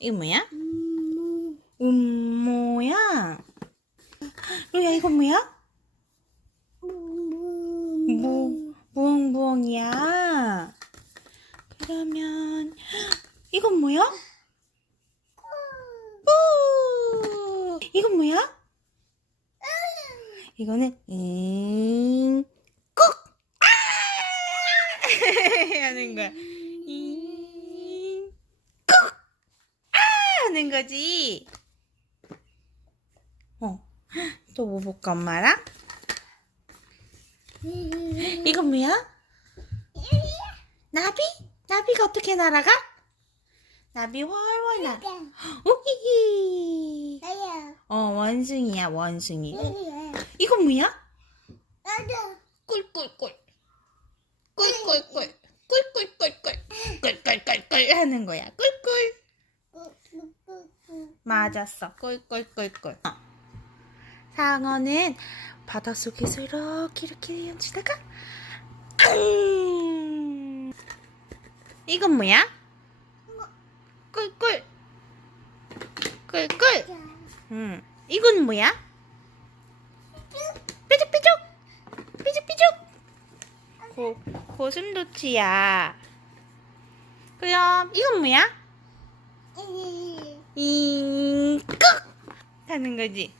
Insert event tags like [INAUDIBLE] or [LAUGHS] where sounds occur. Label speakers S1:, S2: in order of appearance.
S1: 이거 뭐야? 음모야. 로야 이거 뭐야? 무 무엉무엉이야. 그러면 이건 뭐야? 우. 이건 뭐야? 이거는 잉 꾹. 아! [LAUGHS] 하는 거야. 잉 꾹. 아! 하는 거지. 어. 또 뭐 볼까 엄마랑? 이건 뭐야? 나비? 나비가 어떻게 날아가? 나비 훨훨 날. 오히히. 어 원숭이야 원숭이. 이건 뭐야? 꿀꿀꿀. 꿀꿀꿀. 꿀꿀꿀꿀. 꿀꿀꿀꿀 하는 거야. 꿀꿀. 맞았어. 꿀꿀꿀꿀. 어. 상어는 바닷속에서 이렇게 이렇게 헤엄치다가 앙! 이건 뭐야? 꿀꿀. 꿀꿀. 응. 이건 뭐야? 삐죽삐죽. 삐죽삐죽. 고, 고슴도치야. 그럼 이건 뭐야? 잉, 꺽! 하는 거지.